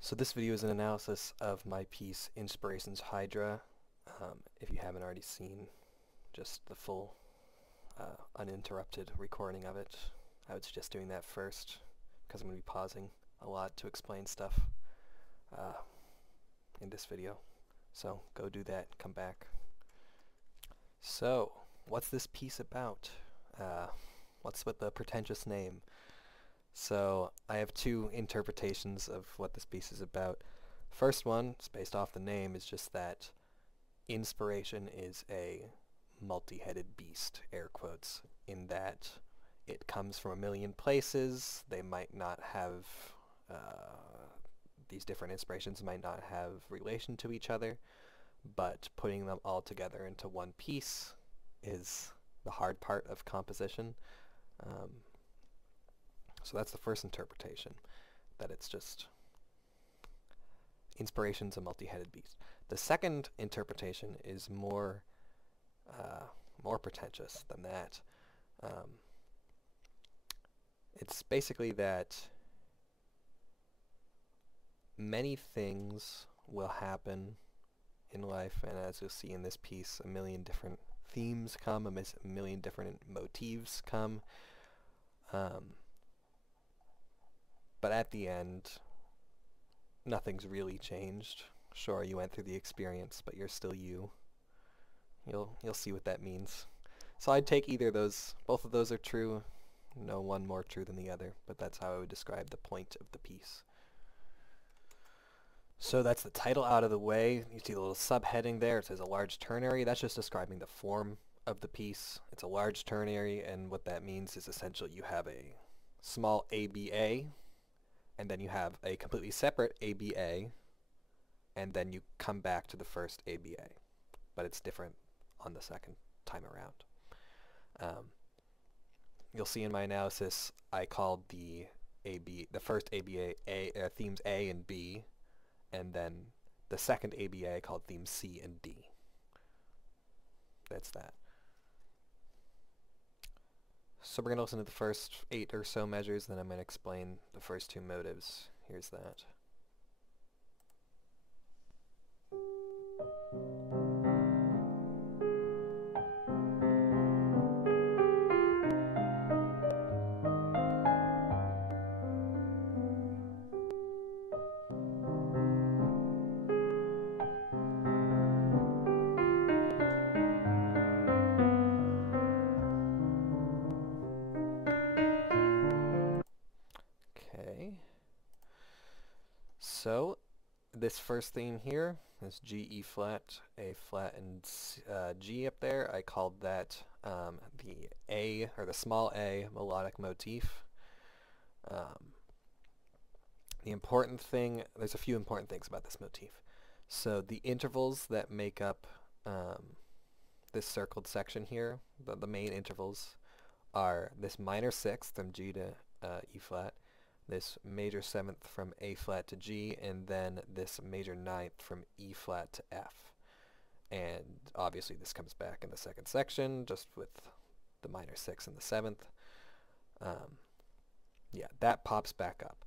So this video is an analysis of my piece Inspirations Hydra. If you haven't already seen just the full uninterrupted recording of it, I would suggest doing that first because I'm going to be pausing a lot to explain stuff in this video. So go do that, come back. So what's this piece about? What's with the pretentious name? So I have two interpretations of what this piece is about. First one, it's based off the name, is just that inspiration is a multi-headed beast, air quotes, in that it comes from a million places. They might not have, these different inspirations might not have relation to each other, but putting them all together into one piece is the hard part of composition. So that's the first interpretation, that it's just inspiration's a multi-headed beast. The second interpretation is more pretentious than that. It's basically that many things will happen in life, and as you'll see in this piece, a million different themes come, a million different motifs come. But at the end, nothing's really changed. Sure, you went through the experience, but you're still you. You'll see what that means. So I'd take either of those. Both of those are true. No one more true than the other, but that's how I would describe the point of the piece. So that's the title out of the way. You see the little subheading there. It says a large ternary. That's just describing the form of the piece. It's a large ternary, and what that means is essentially you have a small ABA, and then you have a completely separate ABA, and then you come back to the first ABA, but it's different on the second time around. You'll see in my analysis I called the first ABA themes A and B, and then the second ABA I called themes C and D. That's that. So we're going to listen to the first 8 or so measures, then I'm going to explain the first 2 motives. Here's that. So this first theme here, this G, E flat, A flat, and G up there, I called that the A, or the small A, melodic motif. The important thing, there's a few important things about this motif. So the intervals that make up this circled section here, the main intervals, are this minor sixth from G to E flat, this major seventh from A flat to G, and then this major ninth from E flat to F. And obviously this comes back in the second section, just with the minor sixth and the seventh. Yeah, that pops back up.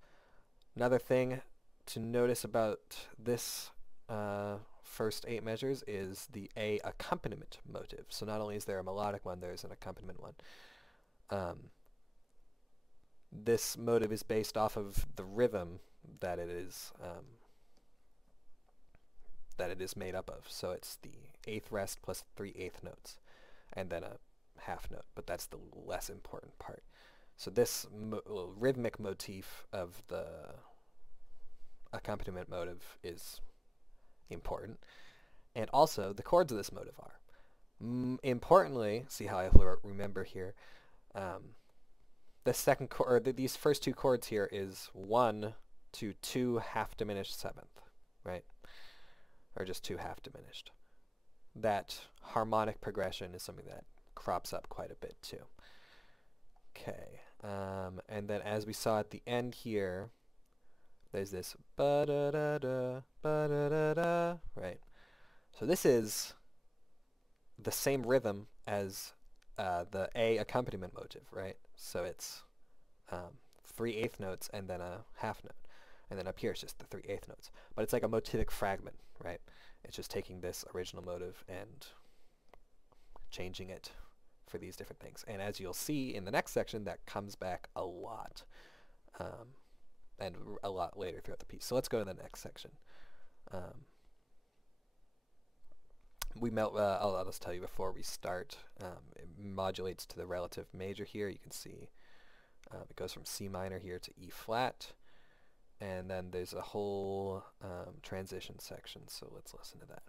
Another thing to notice about this first 8 measures is the A accompaniment motive. So not only is there a melodic one, there's an accompaniment one. This motive is based off of the rhythm that it is made up of. So it's the 8th rest plus 3 8th notes, and then a half note, but that's the less important part. So this rhythmic motif of the accompaniment motive is important, and also the chords of this motive are. Importantly, see how I remember here, the second chord, or these first 2 chords here, is 1 to 2 half diminished seventh, right? Or just 2 half diminished. That harmonic progression is something that crops up quite a bit too. Okay, and then as we saw at the end here, there's this ba-da-da-da, ba-da-da-da, right? So this is the same rhythm as the A accompaniment motive, right? So it's 3 8th notes and then a half note. and then up here it's just the 3/8 notes. But it's like a motivic fragment, right? It's just taking this original motive and changing it for these different things. And as you'll see in the next section, that comes back a lot, and a lot later throughout the piece. So let's go to the next section. I'll just tell you before we start, it modulates to the relative major here. You can see it goes from C minor here to E flat, and then there's a whole transition section, so let's listen to that.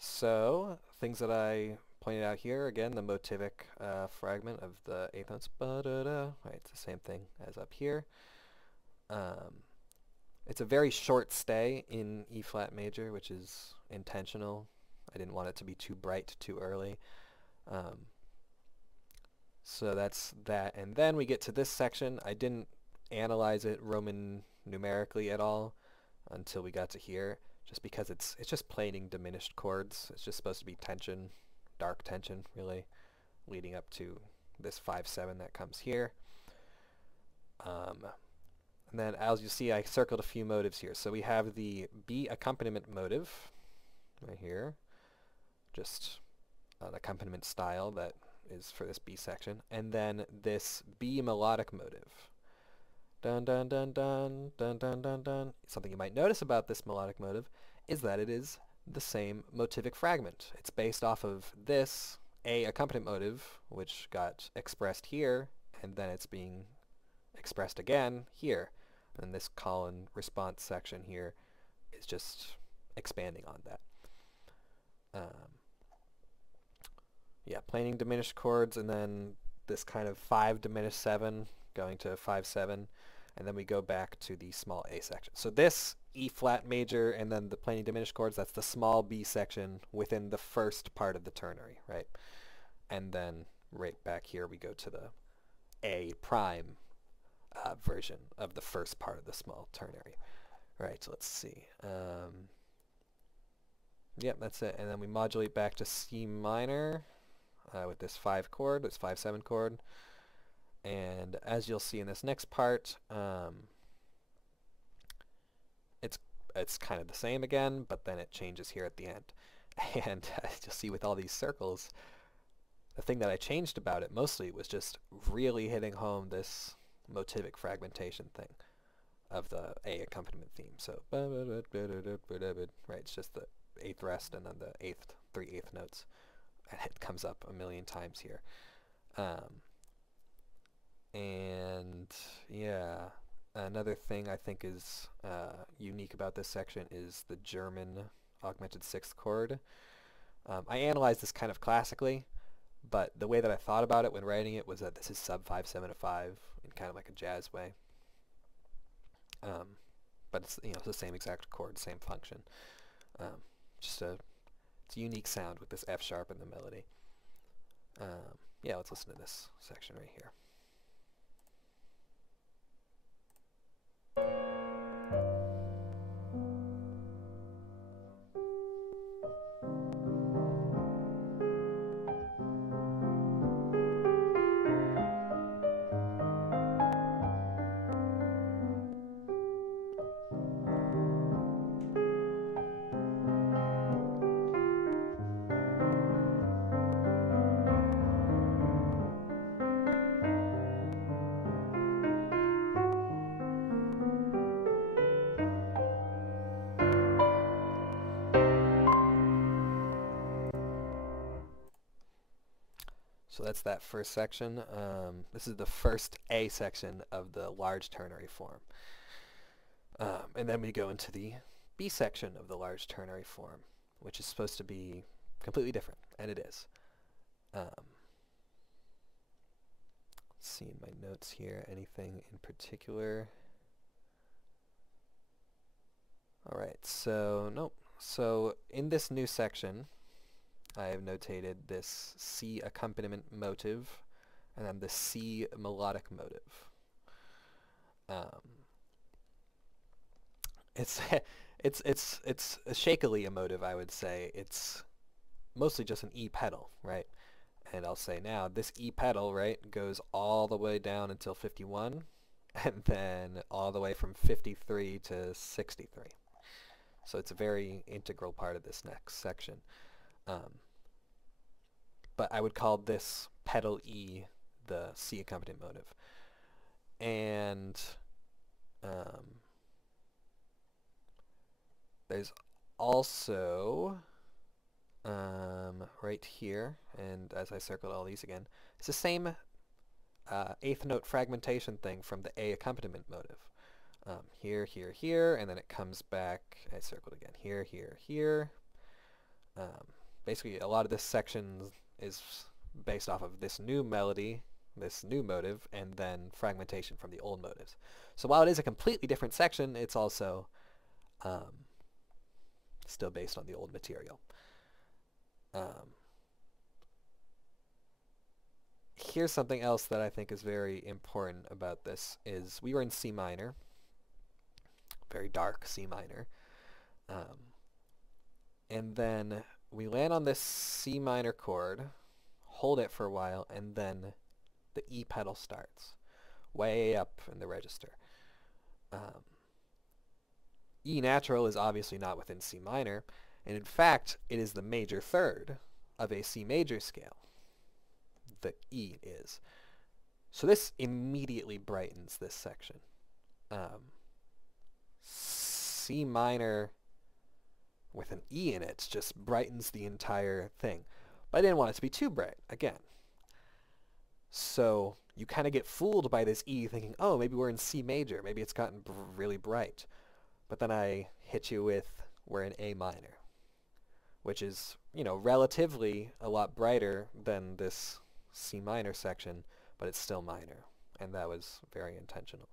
So, things that I pointed out here, again, the motivic fragment of the 8th notes, right, it's the same thing as up here. It's a very short stay in E flat major, which is intentional. I didn't want it to be too bright too early. So that's that. And then we get to this section. I didn't analyze it Roman numerically at all until we got to here, just because it's just planing diminished chords. It's just supposed to be tension, dark tension, really, leading up to this 5/7 that comes here. And then, as you see, I circled a few motives here. So we have the B accompaniment motive right here, just an accompaniment style that is for this B section, and then this B melodic motive. Dun dun dun dun dun dun dun dun. Something you might notice about this melodic motive is that it is the same motivic fragment. It's based off of this A accompaniment motive, which got expressed here, and then it's being expressed again here. And this call and response section here is just expanding on that. Yeah, planing diminished chords, and then this kind of 5 diminished 7 going to 5/7, and then we go back to the small A section. So this E flat major and then the planing diminished chords, that's the small B section within the first part of the ternary, right? And then right back here we go to the A prime version of the first part of the small ternary. Right, so let's see. Yep, that's it. And then we modulate back to C minor with this 5 chord, this 5/7 chord. And as you'll see in this next part, it's kind of the same again, but then it changes here at the end. And as you'll see with all these circles, the thing that I changed about it mostly was just really hitting home this motivic fragmentation thing of the A accompaniment theme. So, right, it's just the 8th rest and then the 3/8 notes. And it comes up a million times here. And yeah, another thing I think is unique about this section is the German augmented 6th chord. I analyzed this kind of classically, but the way that I thought about it when writing it was that this is sub 5/7/5 in kind of like a jazz way. But it's, it's the same exact chord, same function. It's a unique sound with this F sharp in the melody. Yeah, let's listen to this section right here. So that's that first section. This is the first A section of the large ternary form. And then we go into the B section of the large ternary form. which is supposed to be completely different, and it is. Let's see in my notes here, anything in particular? Alright, so, nope. So, in this new section, I have notated this C accompaniment motive, and then the C melodic motive. It's it's shakily a motive, I would say. It's mostly just an E pedal, right? And I'll say now, this E pedal, right, goes all the way down until 51, and then all the way from 53 to 63. So it's a very integral part of this next section. But I would call this pedal E the C accompaniment motive. And there's also right here, and as I circled all these again, it's the same eighth note fragmentation thing from the A accompaniment motive. Here, here, here, and then it comes back, I circled again, here, here, here. Basically, a lot of this section is based off of this new melody, this new motive, and then fragmentation from the old motives. So while it is a completely different section, it's also still based on the old material. Here's something else that I think is very important about this, is we were in C minor, very dark C minor, and then we land on this C minor chord, hold it for a while, and then the E pedal starts, way up in the register. E natural is obviously not within C minor, and in fact, it is the major third of a C major scale. The E is. So this immediately brightens this section. C minor with an E in it just brightens the entire thing. But I didn't want it to be too bright, again. So you kind of get fooled by this E thinking, oh, maybe we're in C major. Maybe it's gotten really bright. But then I hit you with, we're in A minor, which is, you know, relatively a lot brighter than this C minor section, but it's still minor. And that was very intentional.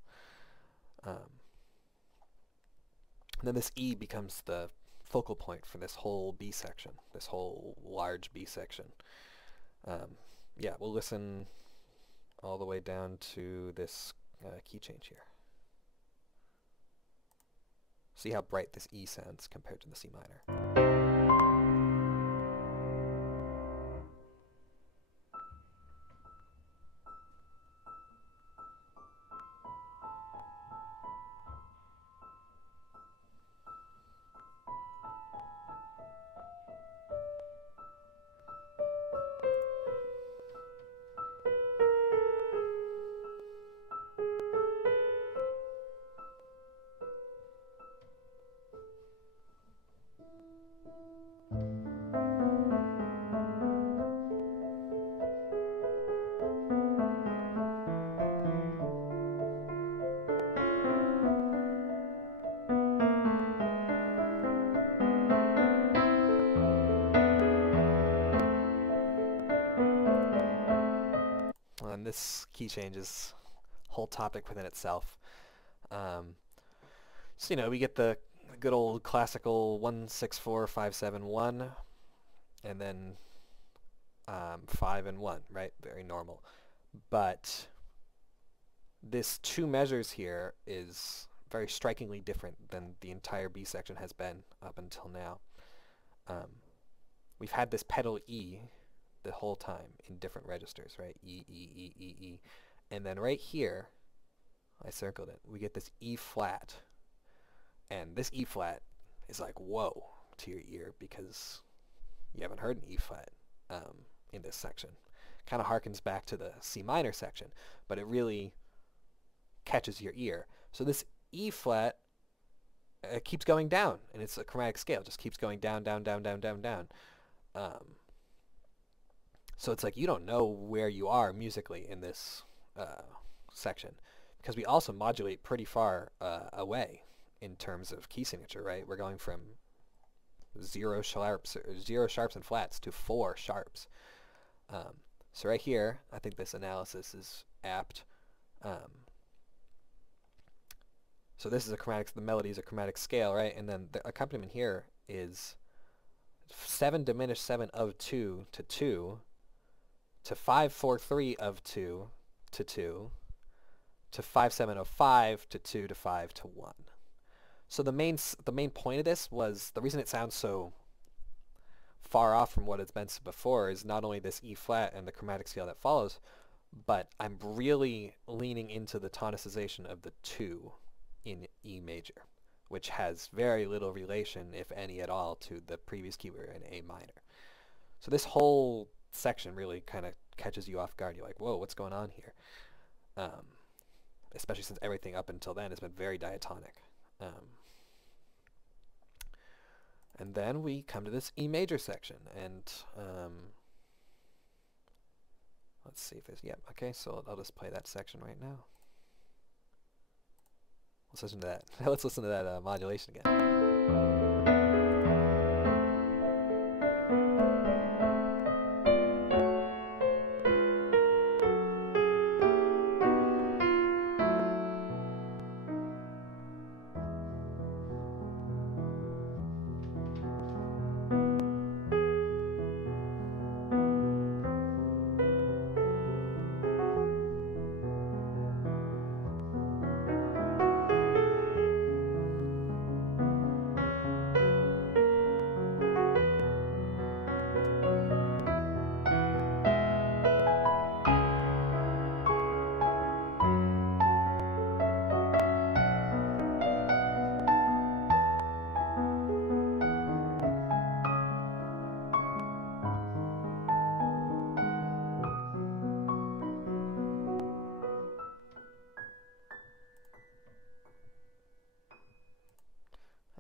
Then this E becomes the focal point for this whole B section, this whole large B section. Yeah, we'll listen all the way down to this key change here. See how bright this E sounds compared to the C minor. And this key change is a whole topic within itself. So, you know, we get the good old classical 1, 6, 4, 5, 7, 1, and then 5 and 1, right? Very normal. But this two measures here is very strikingly different than the entire B section has been up until now. We've had this pedal E the whole time in different registers, right? E, E, E, E, E. And then right here, I circled it, we get this E flat. And this E flat is like, whoa, to your ear, because you haven't heard an E flat in this section. Kind of harkens back to the C minor section, but it really catches your ear. So this E flat keeps going down, and it's a chromatic scale, just keeps going down, down, down, down, down, down. So it's like you don't know where you are musically in this section, because we also modulate pretty far away in terms of key signature, right? We're going from zero sharps and flats to 4 sharps. So right here, I think this analysis is apt. So this is the melody is a chromatic scale, right? And then the accompaniment here is 7 diminished 7 of 2 to 2 to 5 4 3 of 2 to 2 to 5 7 of 5 to 2 to 5 to 1. So the main point of this was the reason it sounds so far off from what it's been before is not only this E flat and the chromatic scale that follows, but I'm really leaning into the tonicization of the 2 in E major, which has very little relation, if any at all, to the previous key we were in A minor. So this whole section really kind of catches you off guard. You're like, whoa, what's going on here? Especially since everything up until then has been very diatonic. And then we come to this E major section, and let's see if there's, yep, okay, so I'll just play that section right now. Let's listen to that. Let's listen to that modulation again.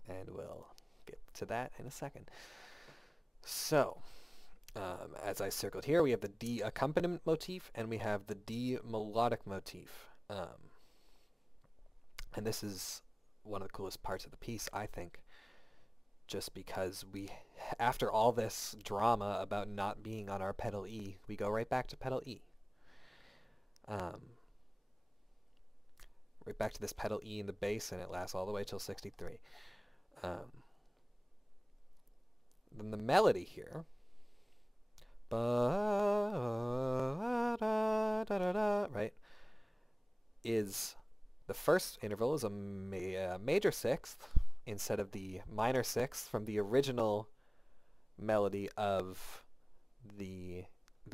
And we'll get to that in a second. So, as I circled here, we have the D accompaniment motif and we have the D melodic motif. And this is one of the coolest parts of the piece, I think, just because after all this drama about not being on our pedal E, we go right back to pedal E. Right back to this pedal E in the bass, and it lasts all the way till 63. Then the melody here, right, is the first interval is a major sixth instead of the minor sixth from the original melody of the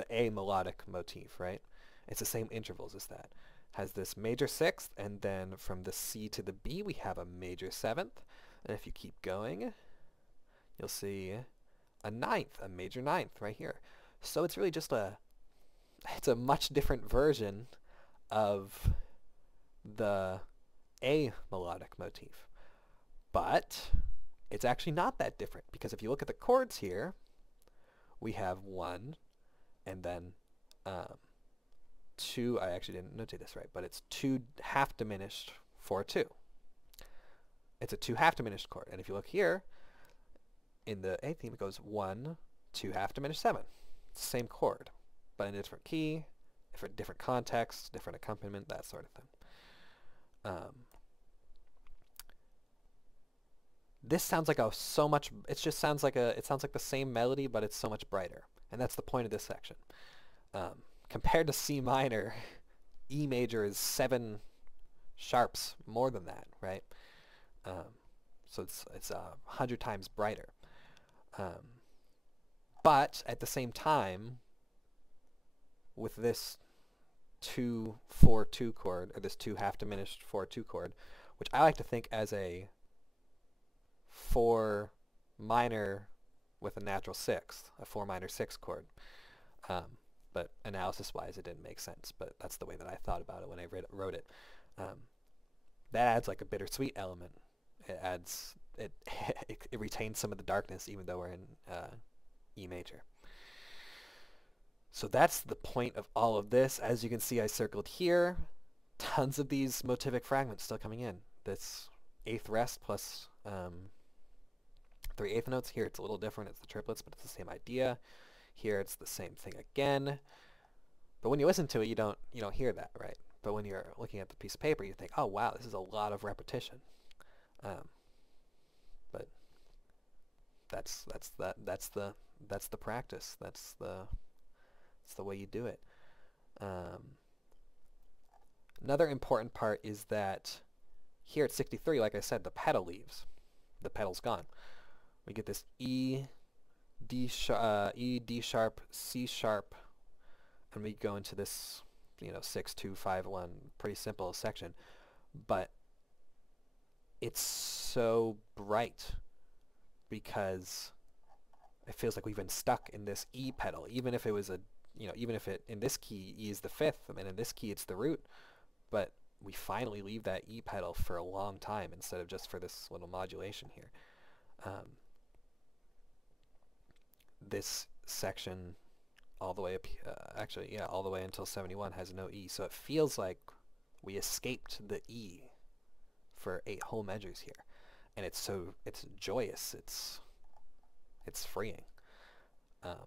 A melodic motif, right? It's the same intervals as that. Has this major sixth, and then from the C to the B we have a major seventh. And if you keep going, you'll see a ninth, a major ninth right here. So it's really just it's a much different version of the A melodic motif. But it's actually not that different, because if you look at the chords here, we have 1 and then 2. I actually didn't notate this right, but it's 2 half diminished 4/2. It's a 2 half diminished chord. And if you look here, in the A theme, it goes 1, 2 half diminished 7. It's the same chord, but in a different key, different context, different accompaniment, that sort of thing. This sounds like it sounds like the same melody, but it's so much brighter. And that's the point of this section. Compared to C minor, E major is 7 sharps more than that, right? So it's 100 times brighter. But at the same time, with this 2/4/2 chord, or this 2 half diminished 4/2 chord, which I like to think as a 4 minor with a natural sixth, a 4 minor 6 chord. But analysis-wise, it didn't make sense. But that's the way that I thought about it when I wrote it. That adds like a bittersweet element. It retains some of the darkness, even though we're in E major. So that's the point of all of this. As you can see, I circled here. Tons of these motivic fragments still coming in. This 8th rest plus 3/8 notes. Here it's a little different. It's the triplets, but it's the same idea. Here it's the same thing again. But when you listen to it, you don't hear that, right? But when you're looking at the piece of paper, you think, oh wow, this is a lot of repetition. But that's the practice. That's the way you do it. Another important part is that here at 63, like I said, the pedal leaves. The pedal's gone. We get this E, D sharp, C sharp, and we go into this, 6, 2, 5, 1, pretty simple section. But it's so bright because it feels like we've been stuck in this E pedal, even if it was in this key E is the fifth, and in this key it's the root, but we finally leave that E pedal for a long time instead of just for this little modulation here. This section all the way up, all the way until 71 has no E, so it feels like we escaped the E for 8 whole measures here, and it's joyous, it's freeing. But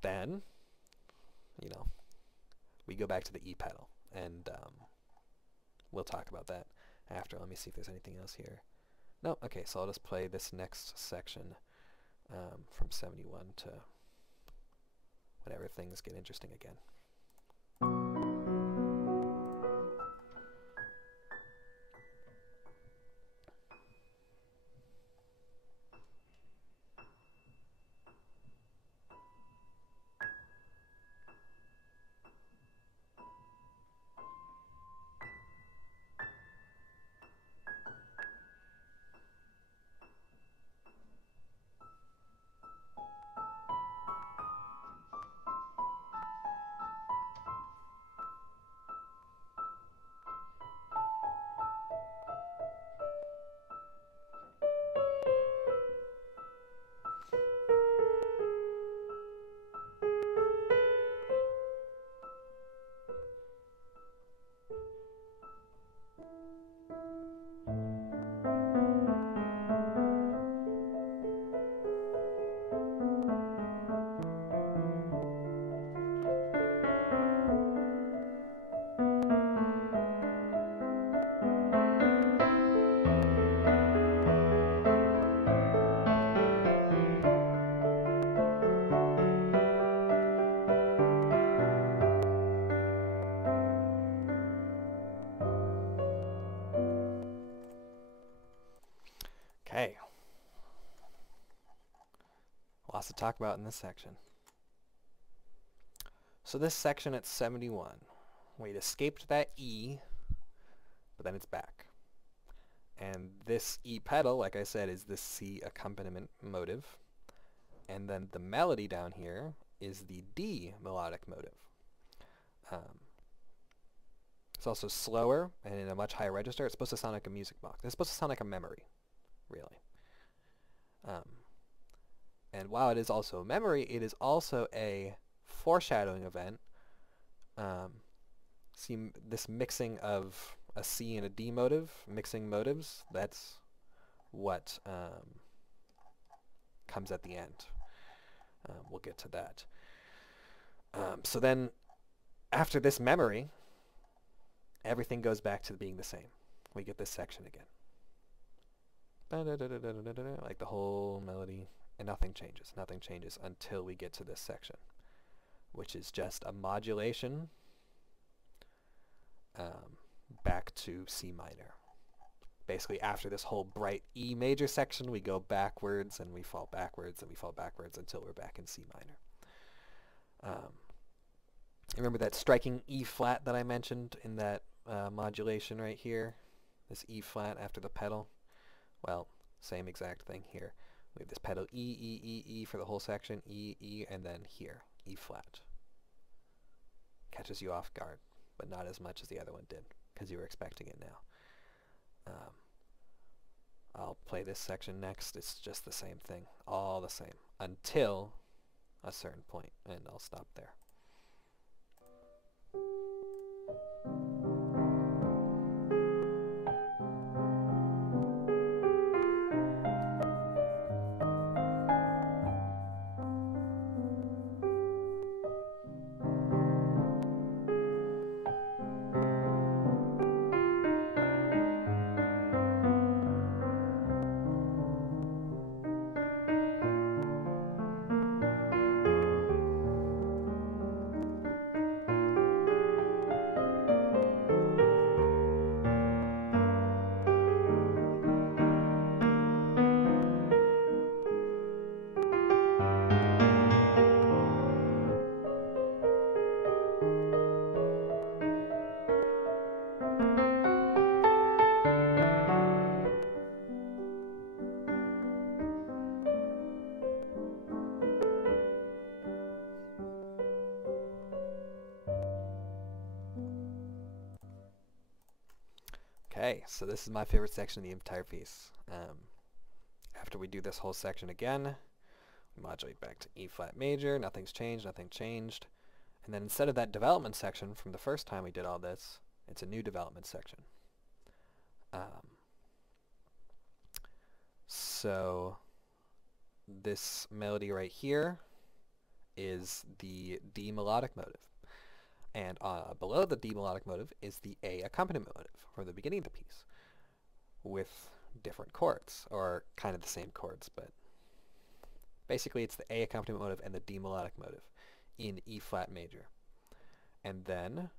then, we go back to the E pedal, and we'll talk about that after. Let me see if there's anything else here. No, okay, so I'll just play this next section from 71 to whenever things get interesting again. Okay. Lots to talk about in this section. So this section at 71, we'd escaped that E, but then it's back. And this E pedal, like I said, is the C accompaniment motive. And then the melody down here is the D melodic motive. It's also slower and in a much higher register. It's supposed to sound like a music box. It's supposed to sound like a memory, really. And while it is also a memory, it is also a foreshadowing event. See this mixing of a C and a D motive, mixing motives, that's what comes at the end. We'll get to that. So then, after this memory, everything goes back to being the same. We get this section again. Like the whole melody, and nothing changes. Nothing changes until we get to this section, which is just a modulation back to C minor. Basically, after this whole bright E major section, we go backwards and we fall backwards and we fall backwards until we're back in C minor. Remember that striking E flat that I mentioned in that modulation right here? This E flat after the pedal? Well, same exact thing here. We have this pedal E, E, E, E for the whole section, E, E, and then here, E flat. Catches you off guard, but not as much as the other one did, because you were expecting it now. I'll play this section next. It's just the same thing, all the same, until a certain point, and I'll stop there. Okay, so this is my favorite section of the entire piece. After we do this whole section again, we modulate back to E flat major, nothing's changed, nothing changed. And then instead of that development section from the first time we did all this, it's a new development section. So this melody right here is the D melodic motive. And below the D melodic motive is the A accompaniment motive from the beginning of the piece with different chords, or kind of the same chords, but basically it's the A accompaniment motive and the D melodic motive in E flat major. And then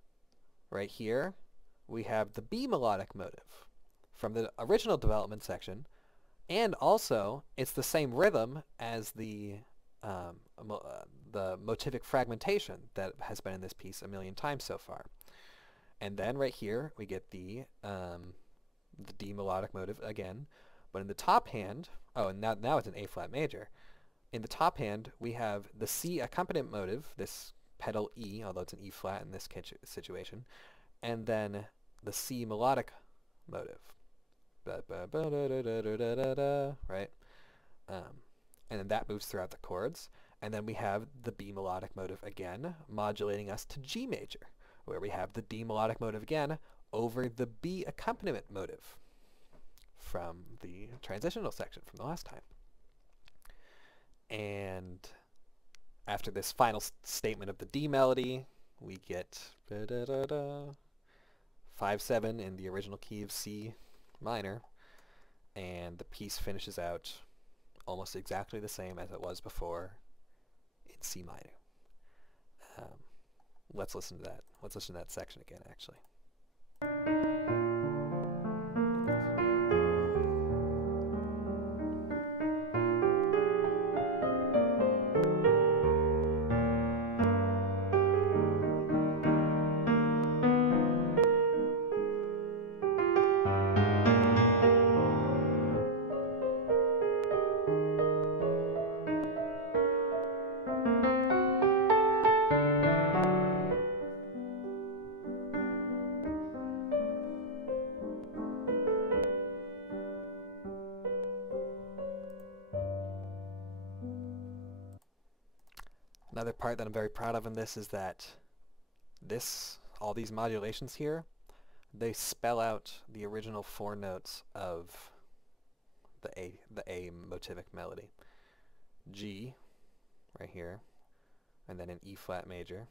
right here we have the B melodic motive from the original development section, and also it's the same rhythm as the motivic fragmentation that has been in this piece a million times so far. And then right here we get the D melodic motive again, but in the top hand, oh, and now it's an A flat major. In the top hand we have the C accompaniment motive, this pedal E, although it's an E flat in this situation, and then the C melodic motive, right? And then that moves throughout the chords. And then we have the B melodic motive again, modulating us to G major, where we have the D melodic motive again over the B accompaniment motive from the transitional section from the last time. And after this final statement of the D melody, we get 5/7 in the original key of C minor, and the piece finishes out almost exactly the same as it was before in C minor. Let's listen to that. Let's listen to that section again, actually. Another part that I'm very proud of in this is that all these modulations here, they spell out the original 4 notes of the A motivic melody. G, right here, and then in E flat major,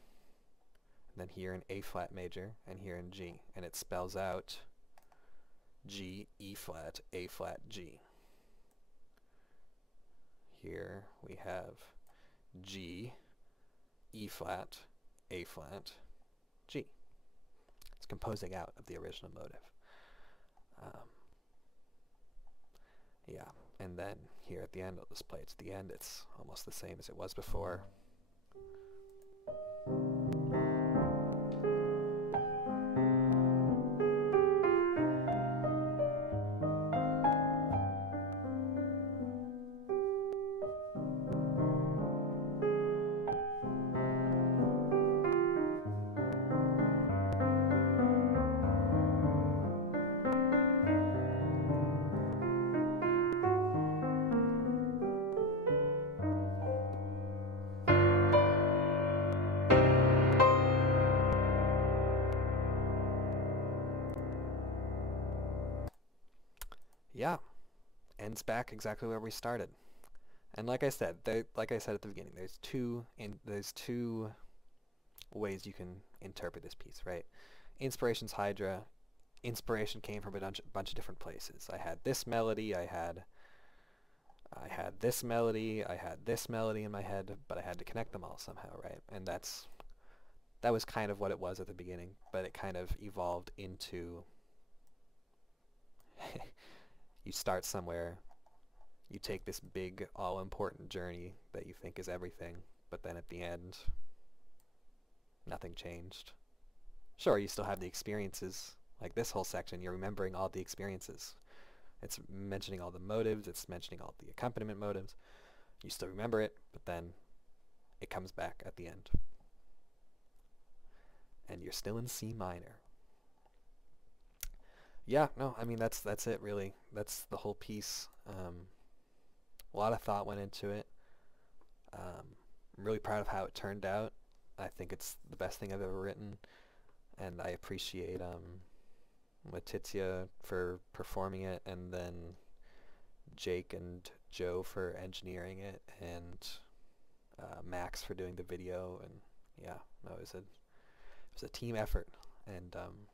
and then here in A flat major, and here in G. And it spells out G, E flat, A flat, G. Here we have G, E flat, A flat, G. It's composing out of the original motive. Yeah, and then here at the end, I'll just play it to the end. It's almost the same as it was before. Yeah, ends back exactly where we started. And like I said at the beginning, there's two ways you can interpret this piece, right? Inspiration's Hydra. Inspiration came from a bunch of different places. I had this melody, I had this melody, I had this melody in my head, but I had to connect them all somehow, right? And that was kind of what it was at the beginning, but it kind of evolved into you start somewhere, you take this big, all-important journey that you think is everything, but then at the end, nothing changed. Sure, you still have the experiences, like this whole section, you're remembering all the experiences. It's mentioning all the motives, it's mentioning all the accompaniment motives. You still remember it, but then it comes back at the end. And you're still in C minor. yeah, no, I mean that's it really. That's the whole piece. A lot of thought went into it. I'm really proud of how it turned out. I think it's the best thing I've ever written, and I appreciate Letizia for performing it, and then Jake and Joe for engineering it, and Max for doing the video, and yeah, no, it was a team effort, and I'm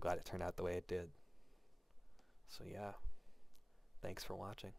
glad it turned out the way it did. So yeah, thanks for watching.